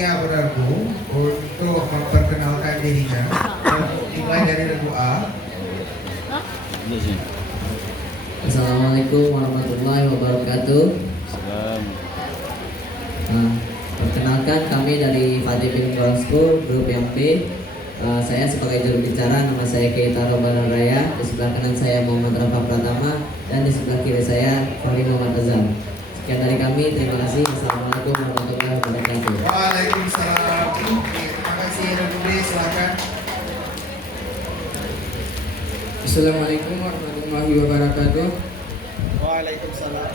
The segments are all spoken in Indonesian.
bersedia berlagu untuk memperkenalkan dirinya. Dimulai dari regu A. Assalamualaikum warahmatullahi wabarakatuh. Perkenalkan, kami dari Fatih bin Quran School Grup yang B. Saya sebagai juru bicara, nama saya Keitaro Balaraya. Di sebelah kanan saya Muhammad Rafa Pratama, dan di sebelah kiri saya Fahri Muhammad Azam. Sekian dari kami, terima kasih. Assalamualaikum warahmatullahi wabarakatuh. Waalaikumsalam. Terima kasih regu B, silakan. Assalamualaikum warahmatullahi wabarakatuh. Waalaikumsalam.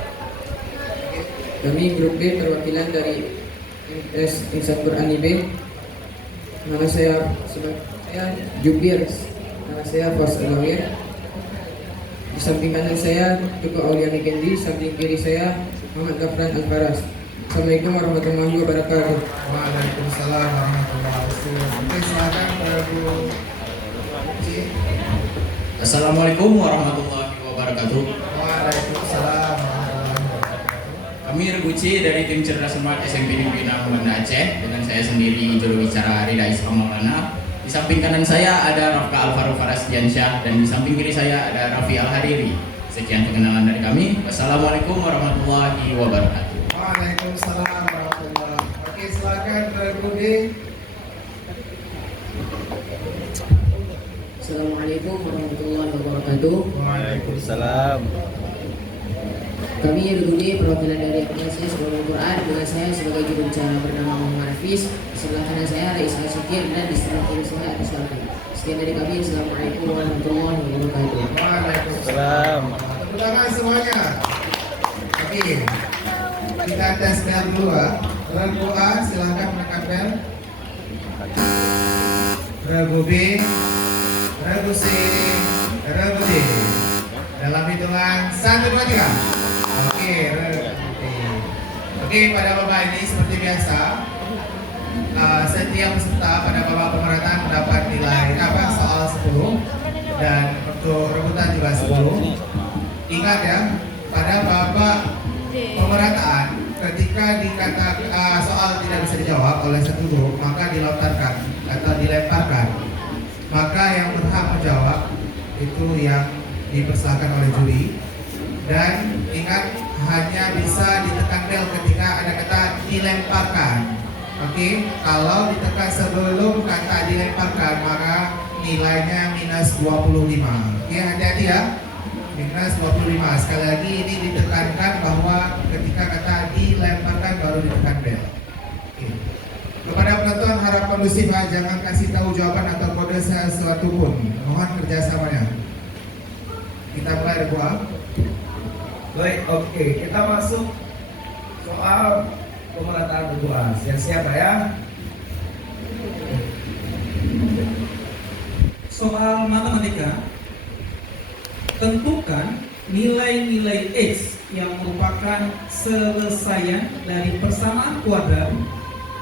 Kami grup B perwakilan dari MS Insan Quran IB. Nama saya Jubir. Nama saya Fas Alawir. Di samping kanan saya Tuku Auliani Kendi, samping kiri saya Muhammad Gafran Al-Faras. Assalamualaikum warahmatullahi wabarakatuh. Waalaikumsalam warahmatullahi wabarakatuh. Oke, silakan regu C. Assalamualaikum warahmatullahi wabarakatuh. Waalaikumsalam warahmatullahi wabarakatuh. Kami Reguci dari tim Cerdas Smart SMP Negeri 6 Banda Aceh. Dengan saya sendiri juru bicara Rida Islam Maulana. Di samping kanan saya ada Rafka Alvaro Faras Diansyah, dan di samping kiri saya ada Raffi Al-Hariri. Sekian pengenalan dari kami. Wassalamualaikum warahmatullahi wabarakatuh. Waalaikumsalam warahmatullahi wabarakatuh. Oke, silakan regu D. Assalamualaikum warahmatullahi wabarakatuh. Waalaikumsalam. Kami Ruguni perwakilan dari Organisasi Sekolah Quran. Dengan saya sebagai juru bicara bernama Muhammad Hafiz. Di sebelah kanan saya ada Ismail Syakir, dan di sebelah kiri saya ada Salman. Sekian dari kami. Assalamualaikum warahmatullahi wabarakatuh. Waalaikumsalam. Tepuk tangan semuanya. Oke, kita tes bel dulu ya. Regu A silahkan menekan bel. Regu B, regu C, regu D. Dalam hitungan 1, 2, 3. Oke, regu D. Oke, pada babak ini seperti biasa, setiap peserta pada babak pemerataan mendapat nilai soal 10, dan untuk rebutan juga 10. Ingat ya, pada babak pemerataan ketika dikata soal tidak bisa dijawab oleh satu grup, maka dilontarkan atau dilemparkan. Maka yang berhak menjawab itu yang dipersilakan oleh juri. Dan ingat, hanya bisa ditekan bel ketika ada kata dilemparkan. Oke, kalau ditekan sebelum kata dilemparkan, maka nilainya minus 25. Oke, hati-hati ya. Minus 25. Sekali lagi ini ditekankan bahwa ketika kata dilemparkan baru ditekan bel. Oke. Kepada penonton harap kondusif, jangan kasih tahu jawaban atau kode sesuatu pun. Mohon kerjasamanya. Kita mulai regu A. Baik, oke, kita masuk soal pemerataan kedua. Siap-siap ya? Soal matematika, tentukan nilai-nilai X yang merupakan selesaian dari persamaan kuadrat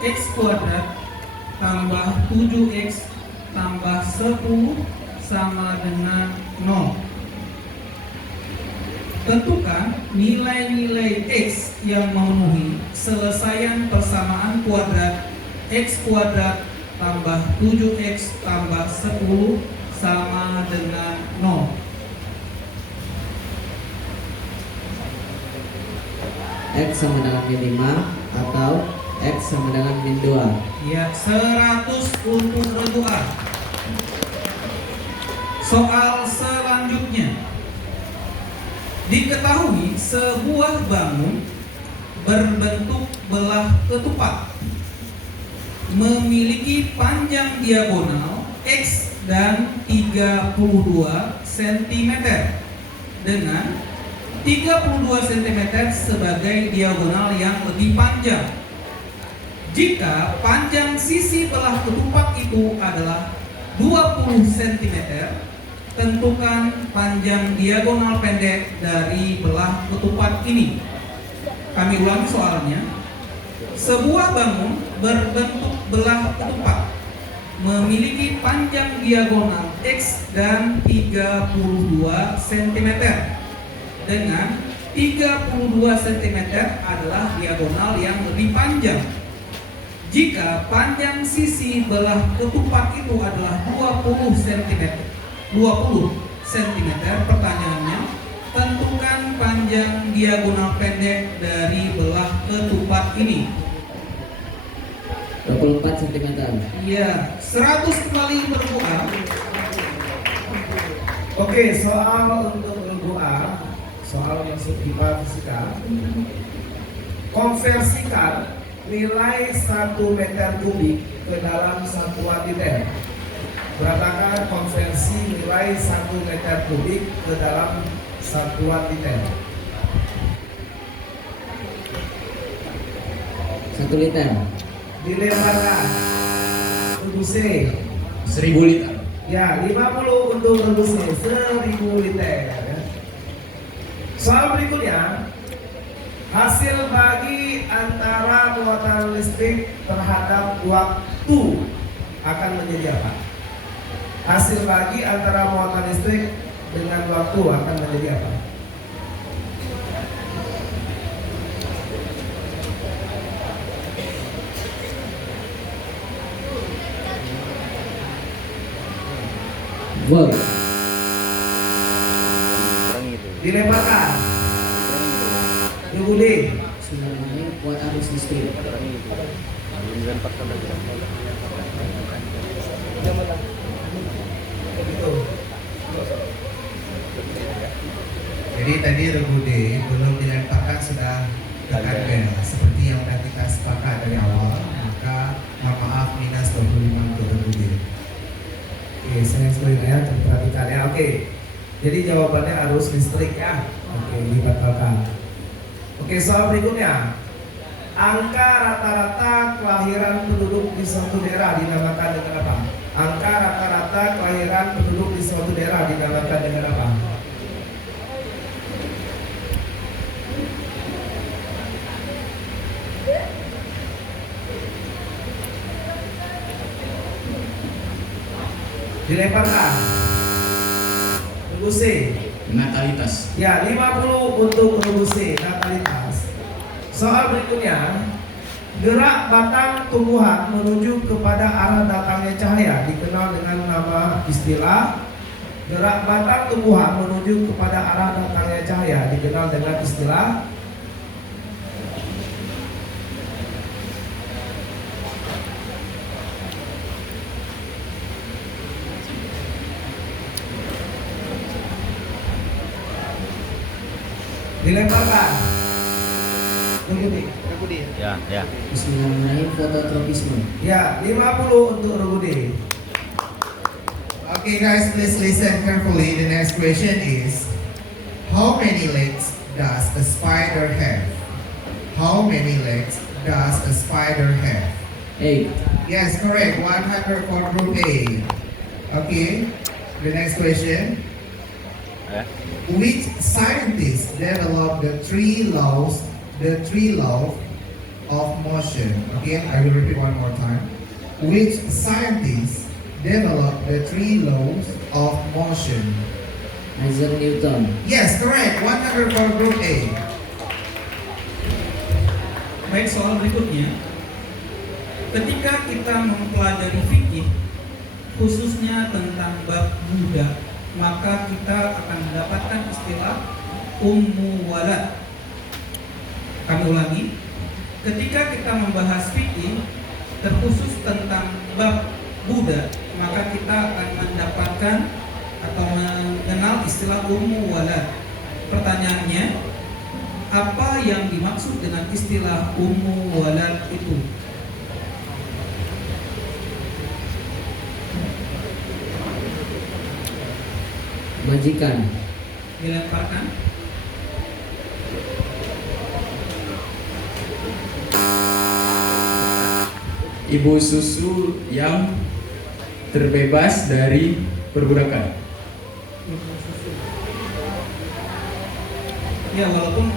X kuadrat tambah 7X tambah 10 sama dengan 0. Tentukan nilai-nilai X yang memenuhi selesaian persamaan kuadrat X kuadrat tambah 7X tambah 10 sama dengan 0. X sama dengan min 5 atau X sama dengan min 2. Ya, 100 untuk regu A. Soal selanjutnya. Diketahui sebuah bangun berbentuk belah ketupat memiliki panjang diagonal X dan 32 cm dengan 32 cm sebagai diagonal yang lebih panjang. Jika panjang sisi belah ketupat itu adalah 20 cm, tentukan panjang diagonal pendek dari belah ketupat ini. Kami ulangi soalnya. Sebuah bangun berbentuk belah ketupat memiliki panjang diagonal X dan 32 cm dengan 32 cm adalah diagonal yang lebih panjang. Jika panjang sisi belah ketupat itu adalah 20 cm, pertanyaannya, tentukan panjang diagonal pendek dari belah ketupat ini. 24 cm. Iya, 100 kembali berbuka. Oke, soal untuk regu A, soal masuk IPA fisika. Konversikan nilai 1 meter kubik ke dalam satuan liter. Berapakah konversi nilai 1 meter kubik ke dalam satuan liter? 1 liter. Dilemparkan. Regu C. 1000 liter. Ya, 50 untuk regu C, 1000 liter. Soal berikutnya, hasil bagi antara muatan listrik terhadap waktu akan menjadi apa? Hasil bagi antara muatan listrik dengan waktu akan menjadi apa? Volt. Dilemparkan. Regu D. Sebenarnya kuat arus listrik. Begitu. Jadi tadi regu D belum dilemparkan sudah tekan bel seperti yang sudah kita sepakat dari awal, maka mohon maaf minus 25 untuk regu D. Oke, saya sebenarnya ya, perhatikan ya. Oke. Jadi jawabannya arus listrik ya. Oke, dibatalkan. Oke, soal berikutnya. Angka rata-rata kelahiran penduduk di suatu daerah dinamakan dengan apa? Angka rata-rata kelahiran penduduk di suatu daerah dinamakan dengan apa? Dilemparkan. Regu C. Natalitas. Ya, 50 untuk regu C, natalitas. Soal berikutnya, gerak batang tumbuhan menuju kepada arah datangnya cahaya dikenal dengan nama istilah. Gerak batang tumbuhan menuju kepada arah datangnya cahaya dikenal dengan istilah. Dilemparkan. Regu D. Ya, ya. Bismillahirrahmanirrahim. Fototropisme. Ya, 50 untuk regu D. Okay guys, please listen carefully. The next question is, how many legs does a spider have? How many legs does a spider have? 8. Yes, correct. 100 for group A. Okay. The next question. Which scientist developed the three laws of motion? Again, I will repeat one more time. Which scientist developed the three laws of motion? Isaac Newton. Yes, correct. 100 for group A. Baik, soal berikutnya. Ketika kita mempelajari fikih, khususnya tentang bab budak, maka kita akan mendapatkan istilah ummu walad. Kami ulangi, ketika kita membahas fikih terkhusus tentang bab budak, maka kita akan mendapatkan atau mengenal istilah ummu walad. Pertanyaannya, apa yang dimaksud dengan istilah ummu walad itu? Majikan. Dilemparkan. Ibu susu yang terbebas dari perbudakan. Ya, walaupun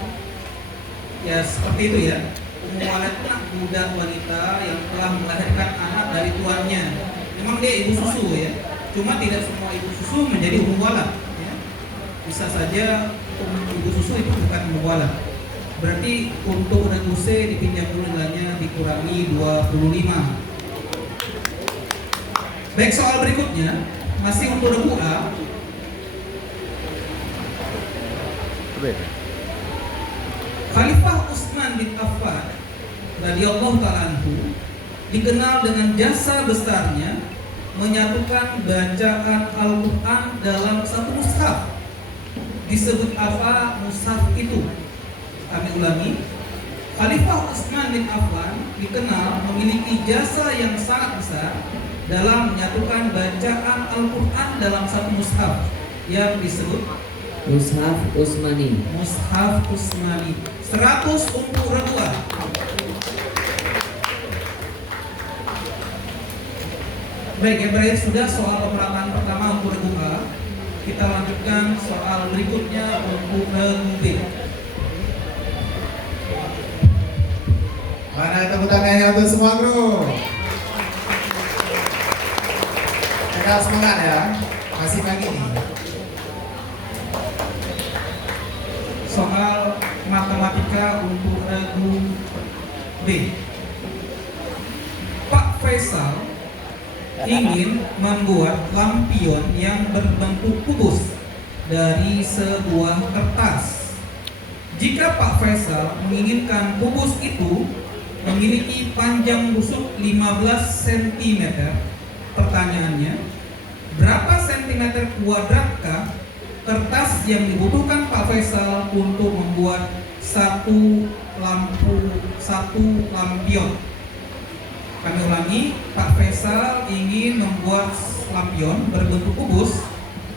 ya seperti itu ya. Ummu walad itu budak wanita yang telah melahirkan anak dari tuannya. Memang dia ibu susu ya. Cuma tidak semua ibu susu menjadi ummu walad ya. Bisa saja ibu susu itu bukan ummu walad. Berarti untuk regu C dipinjam dulu nilainya dikurangi 25. Baik, soal berikutnya masih untuk regu A. Khalifah Utsman bin Affan radhiyallahu ta'ala anhu dikenal dengan jasa besarnya menyatukan bacaan Al-Quran dalam satu mushaf. Disebut apa mushaf itu? Kami ulangi. Khalifah Utsman bin Affan dikenal memiliki jasa yang sangat besar dalam menyatukan bacaan Al-Quran dalam satu mushaf yang disebut Mushaf Utsmani. Mushaf Utsmani. 100 untuk Radwa. Baik, yang berakhir sudah soal pemerataan pertama untuk regu A. Kita lanjutkan soal berikutnya untuk regu B. Mana tepuk tangannya untuk semua grup? Tetap semangat ya, masih pagi nih. Soal matematika untuk regu B. Pak Faisal ingin membuat lampion yang berbentuk kubus dari sebuah kertas. Jika Pak Faisal menginginkan kubus itu memiliki panjang busuk 15 cm, pertanyaannya, berapa sentimeter kuadratkah kertas yang dibutuhkan Pak Faisal untuk membuat satu lampion? Kami ulangi, Pak Faisal ingin membuat lampion berbentuk kubus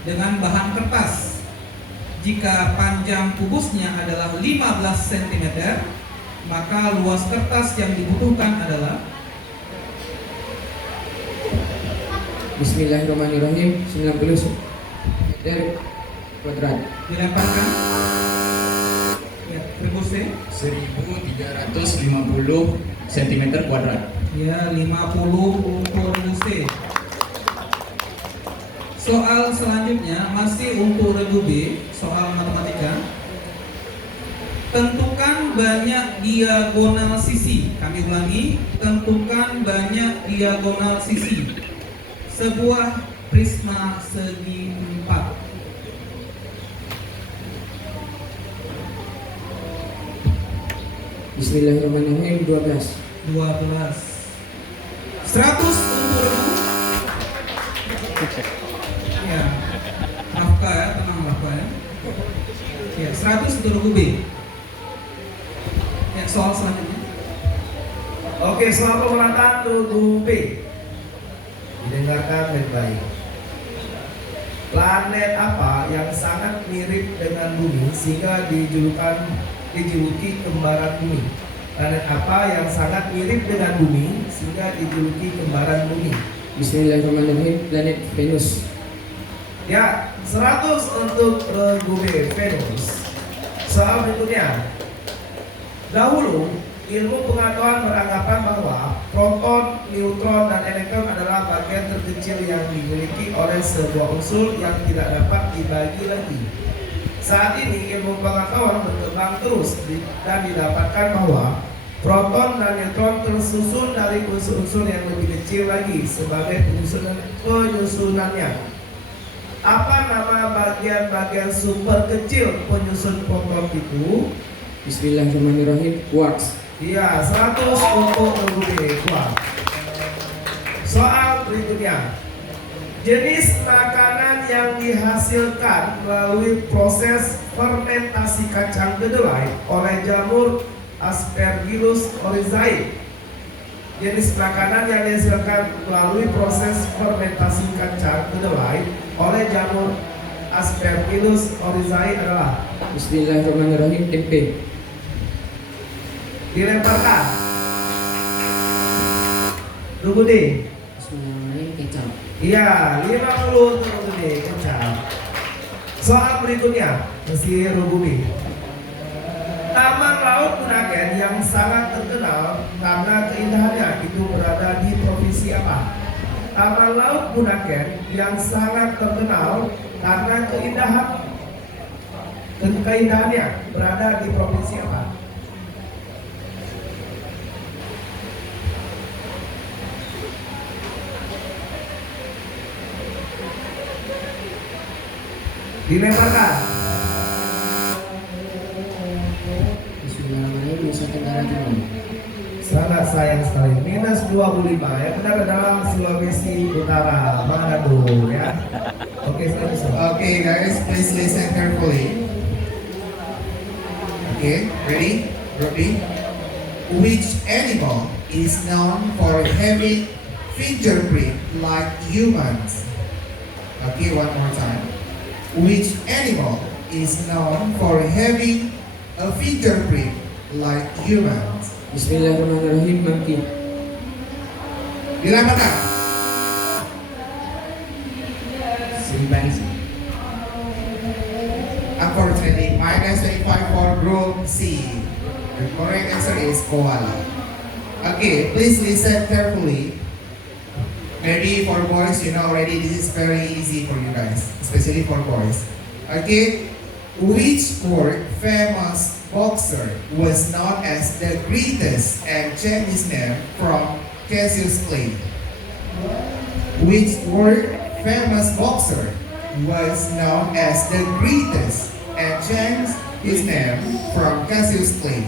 dengan bahan kertas. Jika panjang kubusnya adalah 15 cm, maka luas kertas yang dibutuhkan adalah Bismillahirrahmanirrahim, 90 meter kuadrat. dilemparkan. Ya, regu C. 1350 cm kuadrat. Ya, 50 untuk regu C. Soal selanjutnya masih untuk regu B, soal matematika. Tentukan banyak diagonal sisi. Kami ulangi, tentukan banyak diagonal sisi sebuah prisma segi 4. Bismillahirrahmanirrahim, 12. 100 untuk regu. Ya, Rafka ya, tenang Rafka ya. Ya, 100 untuk regu B. Ya, soal selanjutnya. Oke, soal pemerataan regu B. Didengarkan baik-baik. Planet apa yang sangat mirip dengan bumi sehingga dijuluki kembaran bumi? Planet apa yang sangat mirip dengan bumi sehingga dijuluki kembaran bumi? Bismillahirrahmanirrahim, planet Venus. Ya, 100 untuk regu B, Venus. Soal berikutnya. Dahulu, ilmu pengetahuan beranggapan bahwa proton, neutron, dan elektron adalah bagian terkecil yang dimiliki oleh sebuah unsur yang tidak dapat dibagi lagi. Saat ini ilmu pengetahuan berkembang terus dan didapatkan bahwa proton dan neutron tersusun dari unsur-unsur yang lebih kecil lagi sebagai penyusunannya. Apa nama bagian-bagian super kecil penyusun proton itu? Bismillahirrahmanirrahim, quarks. Iya, 100 untuk regu B. Soal berikutnya. Jenis makanan yang dihasilkan melalui proses fermentasi kacang kedelai oleh jamur Aspergillus oryzae. Jenis makanan yang dihasilkan melalui proses fermentasi kacang kedelai oleh jamur Aspergillus oryzae adalah Bismillahirrahmanirrahim, tempe. dilemparkan. Regu D. Bismillahirrahmanirrahim, kecap. Iya, 50 untuk regu D, kecap. Soal berikutnya, masih regu B. Taman Laut Bunaken yang sangat terkenal karena keindahannya itu berada di provinsi apa? Taman Laut Bunaken yang sangat terkenal karena keindahannya berada di provinsi apa? Dilemparkan. Bismillahirrahmanirrahim. Nusa Tenggara Timur. Sangat sayang sekali. Minus 25. Yang benar adalah Sulawesi Utara, Manado ya. Oke, selanjutnya. Okay, guys, please listen carefully. Okay, ready? Group B. Which animal is known for having fingerprint like humans? Okay, one more time. Which animal is known for having a fingerprint like humans? Bismillahirrahmanirrahim. Monkey. Dilemparkan. Chimpanzee. Unfortunately, minus 25 for group C. The correct answer is koala. Okay, please listen carefully. Maybe for boys, you know already this is very easy for you guys, especially for boys. Okay, which world famous boxer was known as the greatest and changed his name from Cassius Clay? Which world famous boxer was known as the greatest and changed his name from Cassius Clay?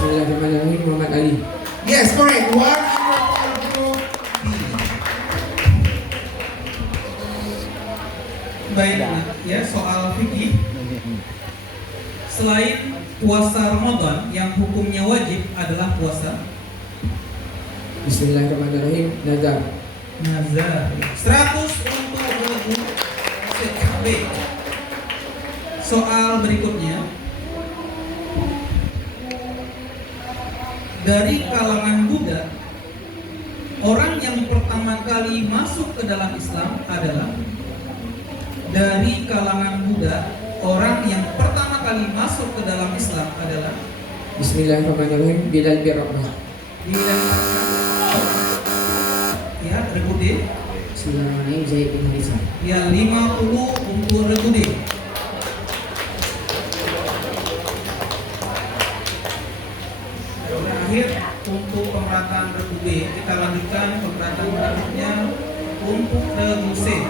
Bismillahirrahmanirrahim. Muhammad Ali. Yes, correct. One for group B. Baik, ya soal fikih. Selain puasa Ramadan yang hukumnya wajib adalah puasa Bismillahirrahmanirrahim. Nazar. nazar. 100 untuk lagu B. Soal berikutnya. Dari kalangan Buddha, orang yang pertama kali masuk ke dalam Islam adalah dari kalangan Buddha, orang yang pertama kali masuk ke dalam Islam adalah Bismillahirrahmanirrahim. Bilal bin Rabah. ya Regu D. Bismillahirrahmanirrahim. Zaid bin Harithah. Ya 50 untuk Regu D. Terakhir untuk pemerataan Regu B, kita lanjutkan pemerataan berikutnya untuk Regu C.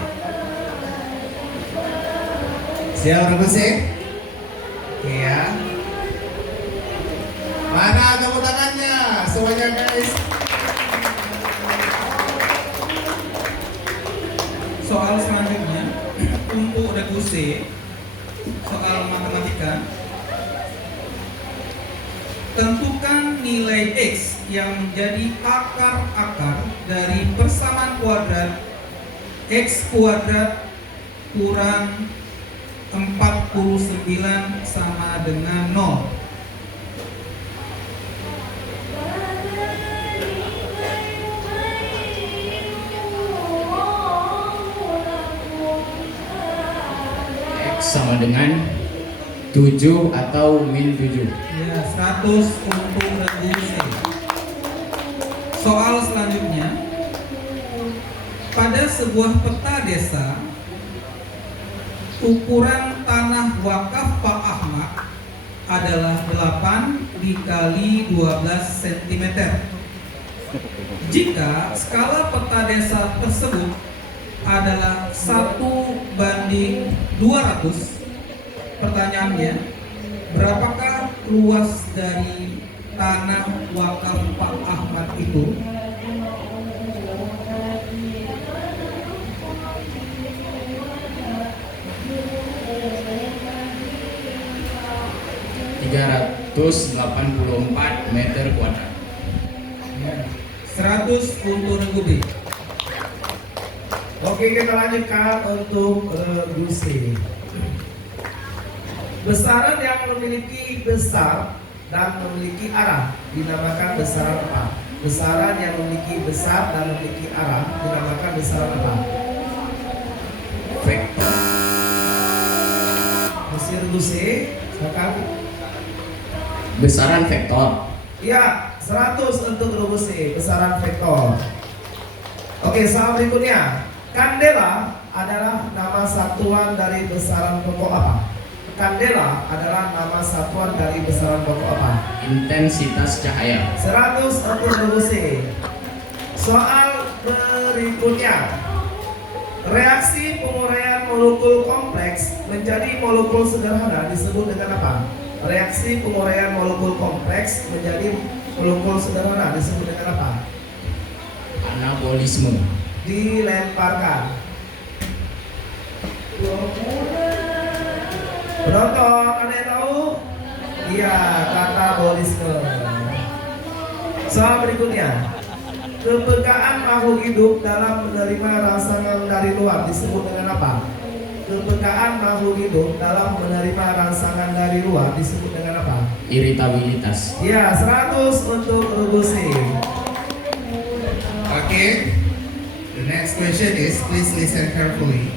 Siap Regu C? Oke ya. Mana tepuk tangannya? Semuanya guys. Soal selanjutnya untuk Regu C, soal matematika. Tentukan nilai X yang menjadi akar-akar dari persamaan kuadrat X kuadrat kurang 49 sama dengan 0. X sama dengan 7 atau min 7. Ya, 100 untuk Regu C. Soal selanjutnya. Pada sebuah peta desa, ukuran tanah wakaf Pak Ahmad adalah 8 dikali 12 cm. Jika skala peta desa tersebut adalah 1:200, pertanyaannya, berapakah luas dari tanah wakaf Pak Ahmad itu? ...384 meter kuadrat. 100 untuk Regu D. Oke, kita lanjutkan untuk Regu C. Besaran yang memiliki besar dan memiliki arah dinamakan besaran apa? Besaran yang memiliki besar dan memiliki arah dinamakan besaran apa? Vektor. Mesin Regu C, silakan. Besaran vektor. Ya, 100 untuk Regu C, besaran vektor. Oke, soal berikutnya. Kandela adalah nama satuan dari besaran pokok apa? Kandela adalah nama satuan dari besaran pokok apa? Intensitas cahaya. 100 untuk Regu C. Soal berikutnya. Reaksi penguraian molekul kompleks menjadi molekul sederhana disebut dengan apa? Reaksi penguraian molekul kompleks menjadi molekul sederhana disebut dengan apa? Anabolisme. Dilemparkan. Penonton, ada yang tahu? Iya, katabolisme. Soal berikutnya. Kepekaan makhluk hidup dalam menerima rangsangan dari luar disebut dengan apa? Kepekaan makhluk hidup dalam menerima rangsangan dari luar disebut dengan apa? Iritabilitas. Ya, 100 untuk Rubusi. Okay. The next question is, please listen carefully.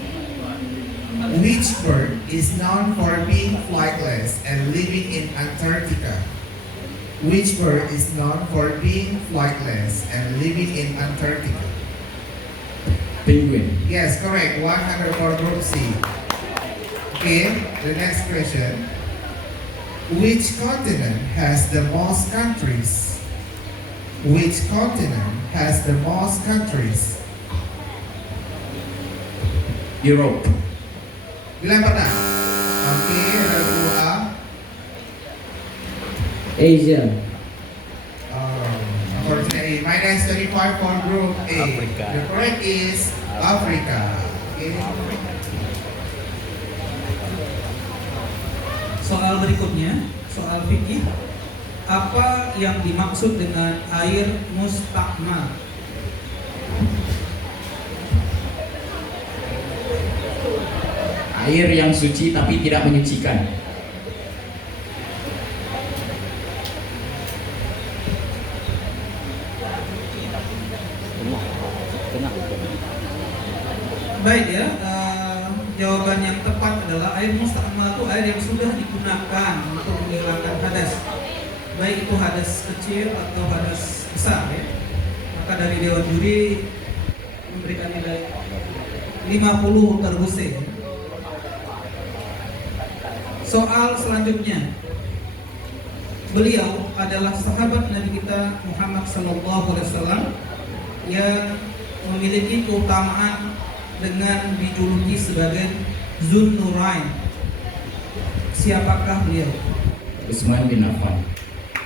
Which bird is known for being flightless and living in Antarctica? Which bird is known for being flightless and living in Antarctica? Penguin. Yes, correct. 100 for group C. Okay, the next question. Which continent has the most countries? Which continent has the most countries? Europe. Dilempar dah. Okay, ada dua. Asia. Unfortunately, minus 25 for group A. Africa. The correct is Africa. Okay. Soal berikutnya, soal fikih. Apa yang dimaksud dengan air mustakmal? Air yang suci tapi tidak menyucikan. Baik ya, jawaban yang tepat adalah air mustakmal itu air yang sudah digunakan untuk menghilangkan hadas, baik itu hadas kecil atau hadas besar ya. Maka dari Dewan Juri memberikan nilai 50 terbuse. Soal selanjutnya, beliau adalah sahabat Nabi kita Muhammad SAW yang memiliki keutamaan dengan dijuluki sebagai Zunnurain. Siapakah beliau? Utsman bin Affan.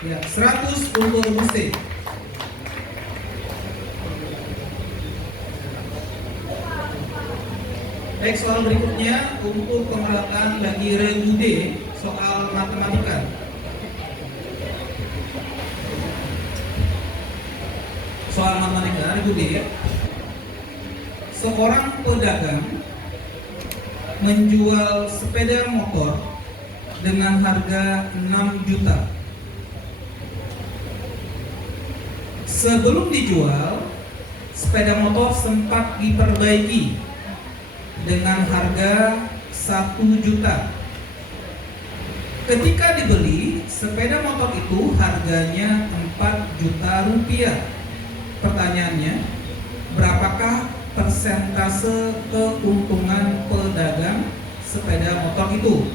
Ya, 100 untuk Rubusi. Baik, soal berikutnya untuk pemerataan bagi Regu D, soal matematika. Soal matematika, Regu D ya. Seorang pedagang menjual sepeda motor dengan harga 6 juta. Sebelum dijual, sepeda motor sempat diperbaiki dengan harga 1 juta. Ketika dibeli, sepeda motor itu harganya 4 juta rupiah. Pertanyaannya, berapakah persentase keuntungan pedagang sepeda motor itu?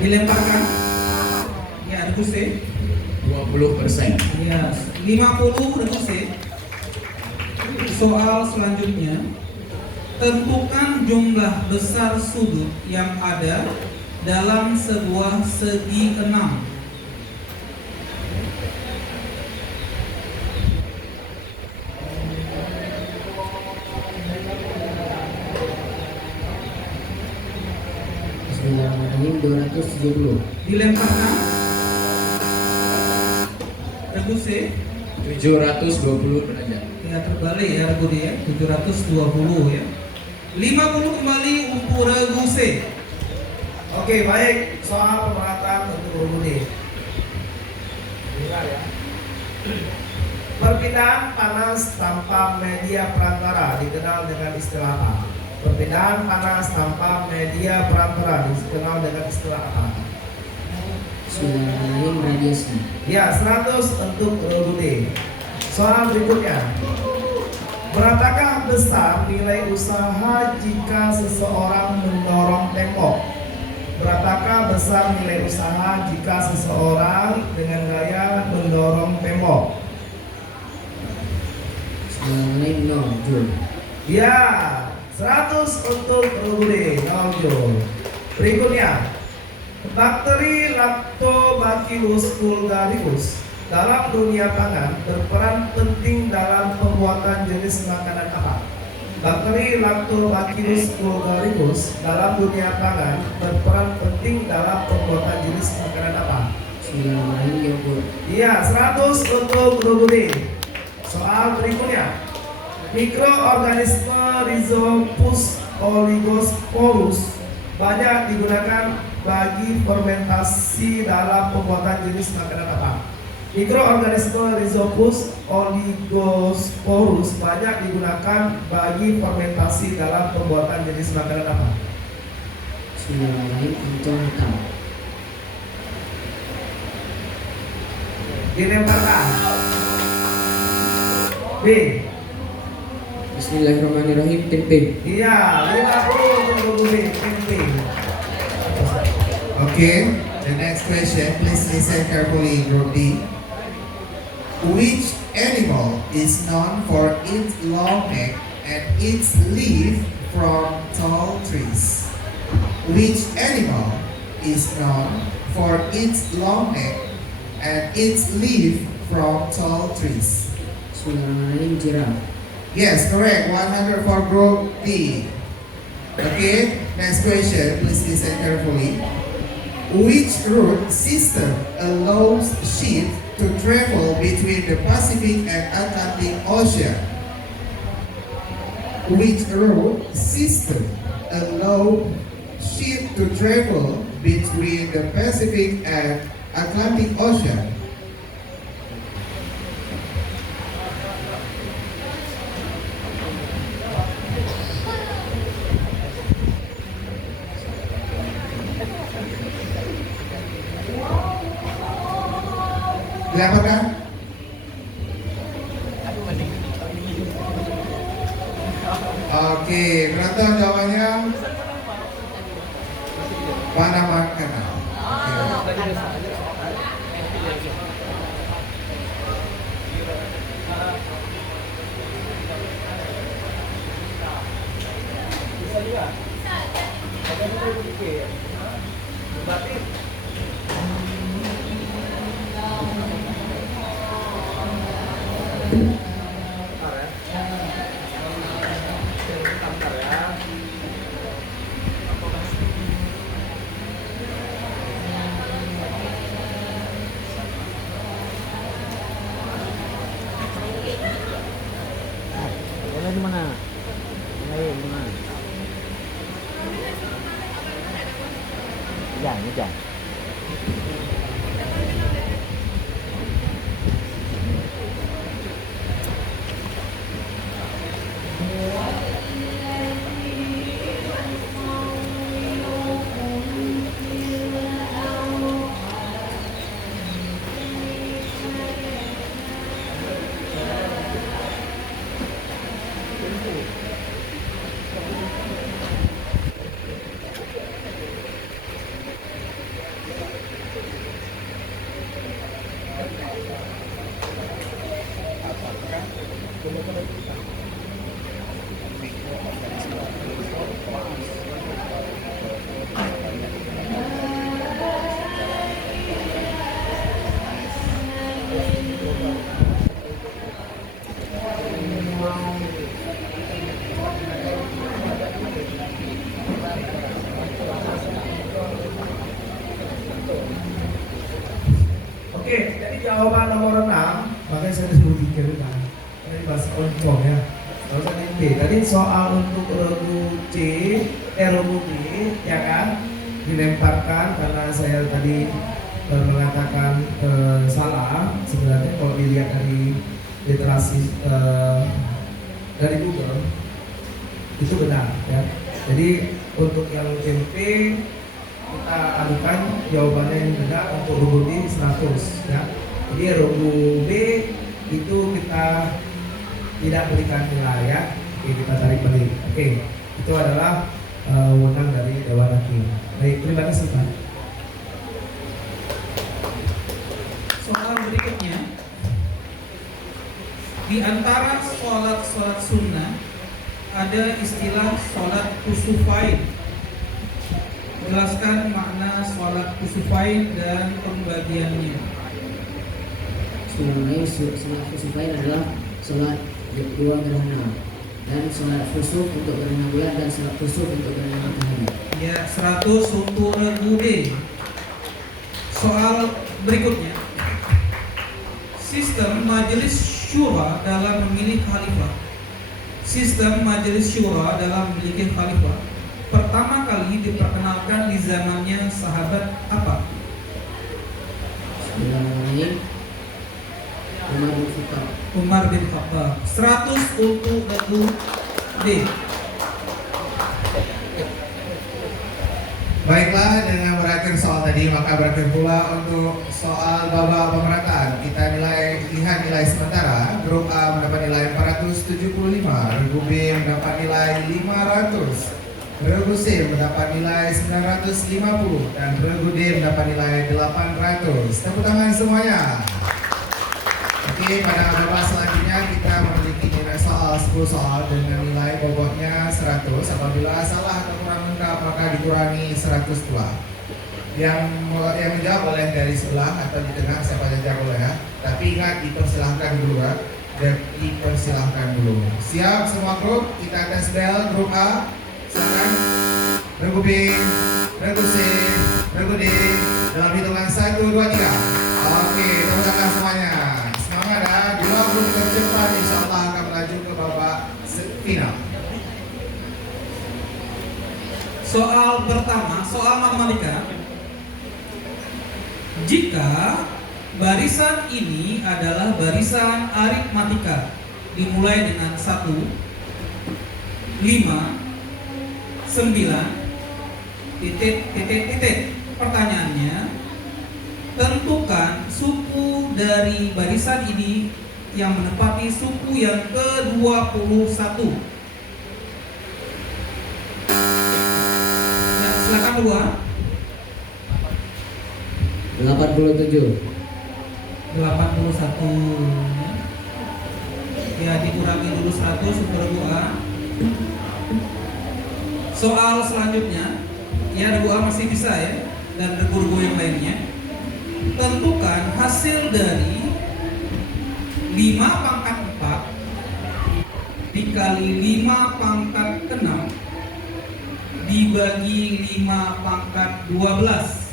Dilemparkan. Ya, Regu C. 20%. Ya, 50 Regu C. Soal selanjutnya, tentukan jumlah besar sudut yang ada dalam sebuah segi 6. Bismillahirrahmanirrahim. 270. Dilemparkan. Regu C. 720 derajat. Ya, terbalik ya Regu D ya, 720 ya. 50 kembali untuk Regu C. Oke, baik. Soal pemerataan untuk Rubu D. Perpindahan panas tanpa media perantara dikenal dengan istilah apa? Perpindahan panas tanpa media perantara dikenal dengan istilah apa? Bismillahirrahmanirrahim, radiasi. Ya, 100 untuk Budi. Soal berikutnya. Berapakah besar nilai usaha jika seseorang mendorong tembok? Berapakah besar nilai usaha jika seseorang dengan gaya mendorong tembok? Bismillahirrahmanirrahim, 0 Joule. Ya, 100 untuk Budi. 0 Joule. Berikutnya. Bakteri Lactobacillus vulgaricus dalam dunia pangan berperan penting dalam pembuatan jenis makanan apa? Bakteri Lactobacillus vulgaricus dalam dunia pangan berperan penting dalam pembuatan jenis makanan apa? Bismillahirrahmanirrahim, yogurt. Iya, 100 untuk Budi. Soal berikutnya. Mikroorganisme Rhizopus oligosporus banyak digunakan bagi fermentasi dalam pembuatan jenis makanan apa? Mikroorganisme Rhizopus oligosporus banyak digunakan bagi fermentasi dalam pembuatan jenis makanan apa? Bismillahirrahmanirrahim, oncom hitam. Dilemparkan. B. Bismillahirrahmanirrahim, tempe. Iya, 50 untuk Budi. Tempe. Okay, the next question, please listen carefully, Group D. Which animal is known for its long neck and its leaf from tall trees? Which animal is known for its long neck and its leaf from tall trees? Bismillahirrahmanirrahim, giraffe. Yes, correct. 100 for Group D. Okay, next question, please listen carefully. Which route system allows ships to travel between the Pacific and Atlantic Ocean? Which route system allows ships to travel between the Pacific and Atlantic Ocean? Dilaporkan? Oke, penonton jawabannya Panama Canal. Oke. Oke, jadi jawaban nomor 6, makanya saya disebut tiga kan. Ini bahasa oncom ya. Kalau tadi B, tadi soal untuk regu C, regu B, ya kan, dilemparkan karena saya tadi mengatakan salah. Sebenarnya kalau dilihat dari literasi dari Google itu benar ya. Jadi untuk yang tempe kita adukan jawabannya yang benar untuk rubu B 100 ya. Jadi rubu B itu kita tidak berikan nilai ya. Oke, kita tarik balik. Oke, itu adalah wewenang dari Dewan Hakim. Baik, terima kasih Pak. Soal berikutnya, di antara sholat sunnah ada istilah sholat kusufain. Jelaskan makna sholat kusufain dan pembagiannya. Sholat kusufain adalah sholat dua gerhana, dan sholat khusuf untuk gerhana bulan dan sholat khusuf untuk gerhana matahari. Ya, 100 untuk regu D. Soal berikutnya, sistem majelis syura dalam memilih khalifah. Sistem majelis syura dalam memilih khalifah pertama kali diperkenalkan di zamannya sahabat apa? Bismillahirrahmanirrahim. Umar bin Khattab. Umar bin Khattab. 100 untuk regu D. Baiklah, dengan berakhir soal tadi maka berakhir pula untuk soal babak pemerataan. Kita lihat nilai sementara. Grup A mendapat nilai 475, Grup B mendapat nilai 500, Regu C mendapat nilai 950, dan Regu D mendapat nilai 800. Tepuk tangan semuanya. Oke, pada babak selanjutnya kita memiliki nilai soal 10 soal dengan nilai bobotnya 100. Apabila salah atau kurang lengkap maka dikurangi 100 pula. Yang menjawab boleh dari sebelah atau di tengah, siapa saja boleh ya. Tapi ingat, dipersilahkan dulu ya. Dan dipersilahkan dulu. Siap semua grup? Kita tes bel. Grup A silakan. Regu B, Regu C, Regu D. Dalam hitungan 1, 2, 3. Oke, tepuk tangan semuanya. Semangat ya. Di grup tercepat insya Allah akan melaju ke babak final. Soal pertama, soal matematika. Jika barisan ini adalah barisan aritmatika dimulai dengan 1, 5, 9, titik. Pertanyaannya, tentukan suku dari barisan ini yang menepati suku yang ke-21. Nah, silakan dua. 87. 81. Ya, dikurangi dulu 100 untuk regu A. Soal selanjutnya, ya regu A masih bisa ya, dan regu-regu yang lainnya. Tentukan hasil dari 5 pangkat 4 dikali 5 pangkat 6 dibagi 5 pangkat 12.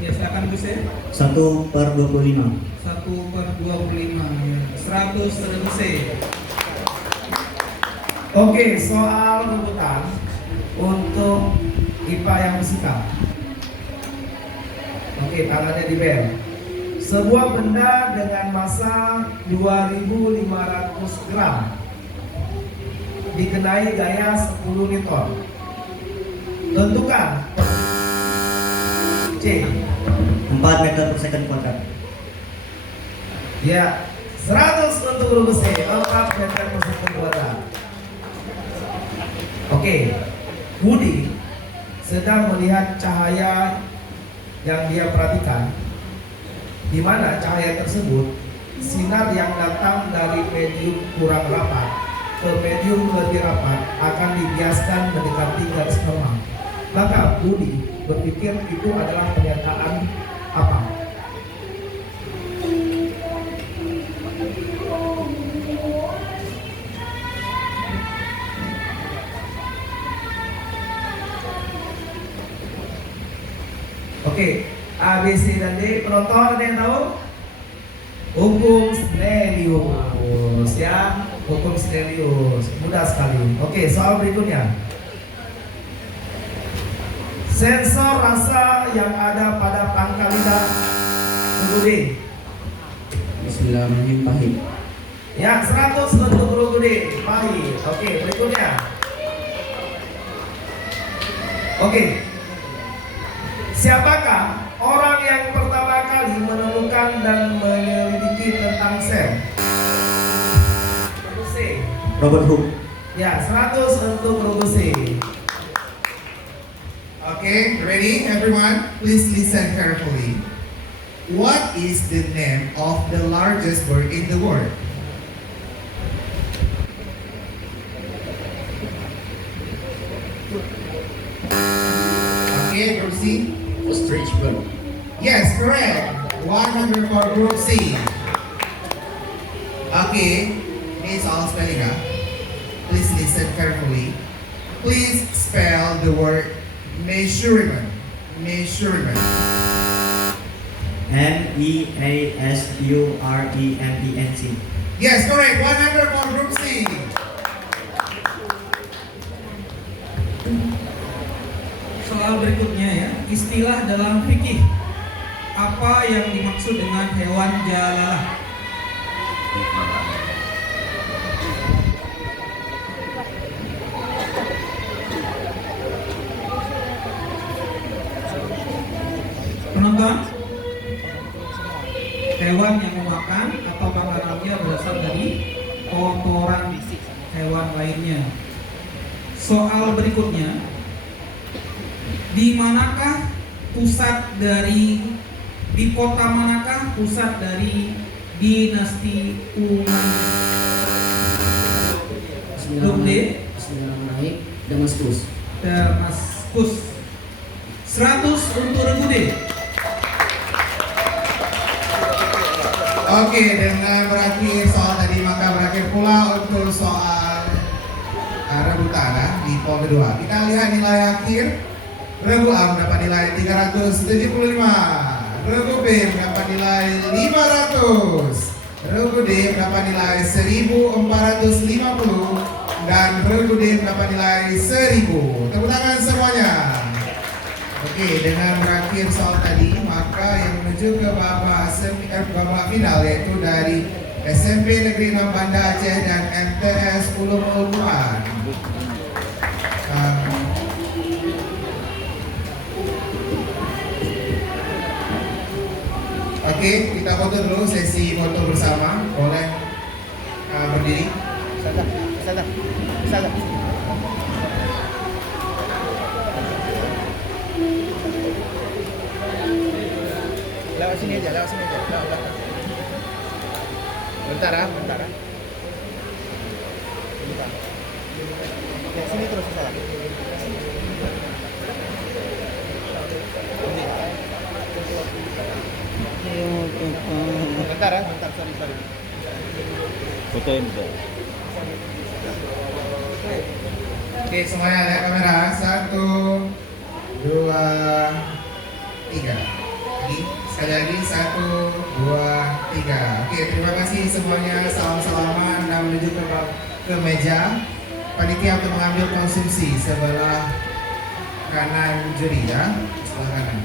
Ya, silakan Bu C. 1/25. 1/25. 100 regu C. Oke, soal rebutan untuk IPA yang fisika. Oke, tangannya di bel. Sebuah benda dengan massa 2500 gram dikenai gaya 10 Newton. Tentukan C. 4 meter per second kuadrat. Ya, 100 untuk rumus C, 4 meter per second kuadrat. Oke, Budi sedang melihat cahaya yang dia perhatikan, di mana cahaya tersebut sinar yang datang dari medium kurang rapat ke medium lebih rapat akan dibiaskan mendekati garis normal. Maka Budi berpikir itu adalah pernyataan apa? Oke, A, B, C, dan D. Penonton ada yang tahu? Hukum Snellius ya, hukum Snellius. Mudah sekali. Oke, soal berikutnya. Sensor rasa yang ada pada pangkal lidah. Tunggu D. Bismillahirrahmanirrahim. Pahit. Ya, 100 untuk Guru Gede. Pahit. Oke, berikutnya. Oke. Siapakah orang yang pertama kali menemukan dan menyelidiki tentang sel? Guru C. Robert Hooke. Ya, 100 untuk Guru C. Okay, ready everyone? Please listen carefully. What is the name of the largest bird in the world? Okay, Group C. Ostrich bird. Yes, correct. 100 for Group C. Okay, ini soal spelling ya. Please listen carefully. Please spell the word measurement. Measurement. MEASUREMENT. Yes, correct. 100 for Group C. Soal berikutnya ya, istilah dalam fikih. Apa yang dimaksud dengan hewan jalalah? Penonton, hewan yang memakan atau makanannya berasal dari kotoran hewan lainnya. Soal berikutnya, di kota manakah pusat dari dinasti Umayyah? Bismillahirrahmanirrahim. Damaskus. Damaskus. 100 untuk Regude. Oke, dengan berakhir soal tadi maka berakhir pula untuk soal rebutan ya, di poin kedua. Kita lihat nilai akhir. Regu A mendapat nilai 375. Regu B mendapat nilai 500. Regu D mendapat nilai 1450 dan Regu D mendapat nilai 1000. Tepuk tangan semuanya. Oke, dengan berakhir soal tadi, maka yang menuju ke babak final yaitu dari SMP Negeri 6 Banda Aceh dan MTS Ulumul Quran. Oke, kita foto dulu sesi foto bersama. Boleh berdiri. Sadar. Lewat sini aja. Lewat. Bentar. Ya, sini terus salah. Bentar, sorry. Fotoin bentar. Oke, semuanya lihat kamera. 1, 2, 3. Sekali lagi 1, 2, 3. Oke, terima kasih semuanya. Salam-salaman dan menuju ke meja. Panitia akan mengambil konsumsi sebelah kanan juri ya, sebelah kanan.